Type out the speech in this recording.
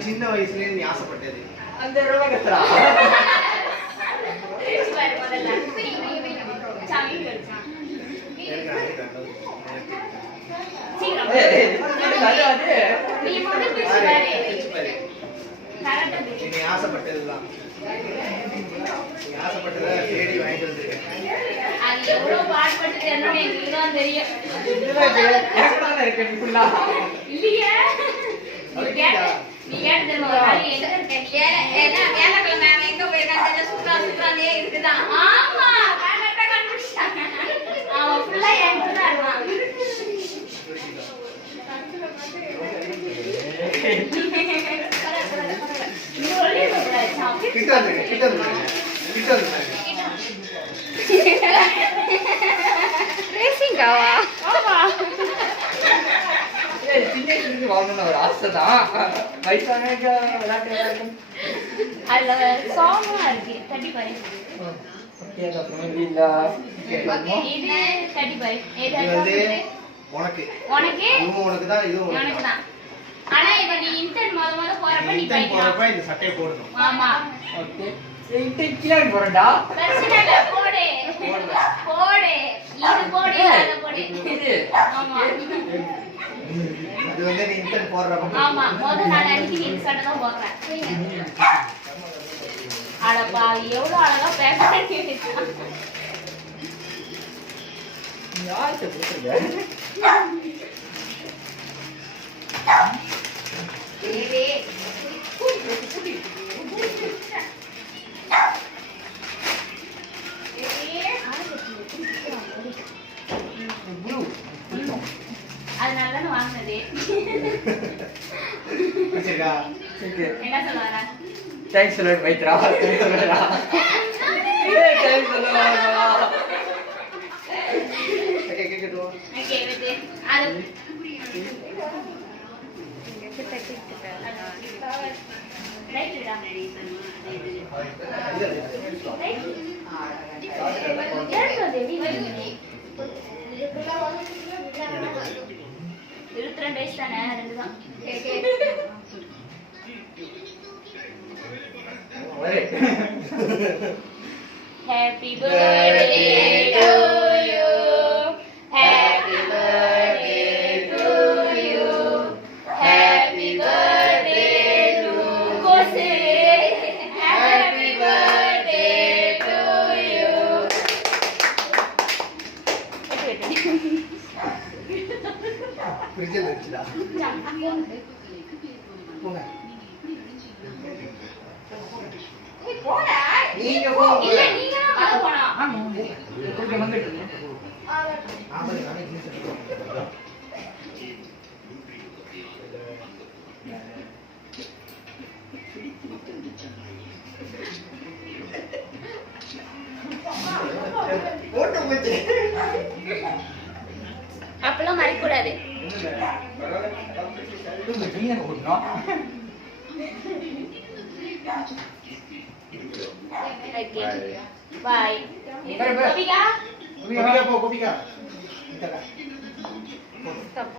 சின்ன வயசுல நீ ஆசைப்பட்டது அந்த ரூபா கத்துறா நீ ஆசைப்பட்டதுதான் ஆசைப்பட்டதை தேடி வாங்கிட்டு வந்திருக்கேன். ரேசிங் காவா வாங்கணும் ஒரு ஆசைதான் வயசானவங்க விளையாட்டு அதுல சாங்லாம் இருக்கு தட்டி பாரு இது தட்டி பாரு உனக்கு உனக்கு உனக்கு தான் இது உனக்கு தான் ஆனா இப்ப நீ இன்டர்ன் முத போறப்ப நீ போறப்ப இந்த சட்டையை போடணும். ஆமா ஓகே இன்டர்ன் கீழ போறடா பிரச்சனை இல்ல போடு போடு இது போடு அத போடு ஆமா இது வந்து நீ இன்டர்ன் போறப்ப ஆமா முத நாள் அன்னைக்கு நீ இந்த சட்டை தான் போடுற அடப்பா எவ்வளவு அழகா பேக் பண்ணி யார்கிட்ட பேசுறீங்க அதனால வாங்கினது என்ன சொல்லுவாரா தேங்க்ஸ் சொல்ல வைத்ரா தேங்க்ஸ் சொல்லுவாரா ஓகே விட்டு அது ரைட்டா இருபத்தி வயசு தானே ரெண்டு தான் happy birthday to you happy birthday to you happy birthday to கோசே ஹாப்பி பர்த்டே டு யூ பிரிட்ஜில் வச்சுடா போங்க நீங்க போங்க இல்ல நீங்க தான் போனா கொஞ்சம் வந்துட்டு ஆமா நானே கிழிச்சிட்டு போட்டு போச்சு அப்பெல்லாம் மறைக்க கூடாது பாய் கோபிகா கோபிகா போ கோபிகா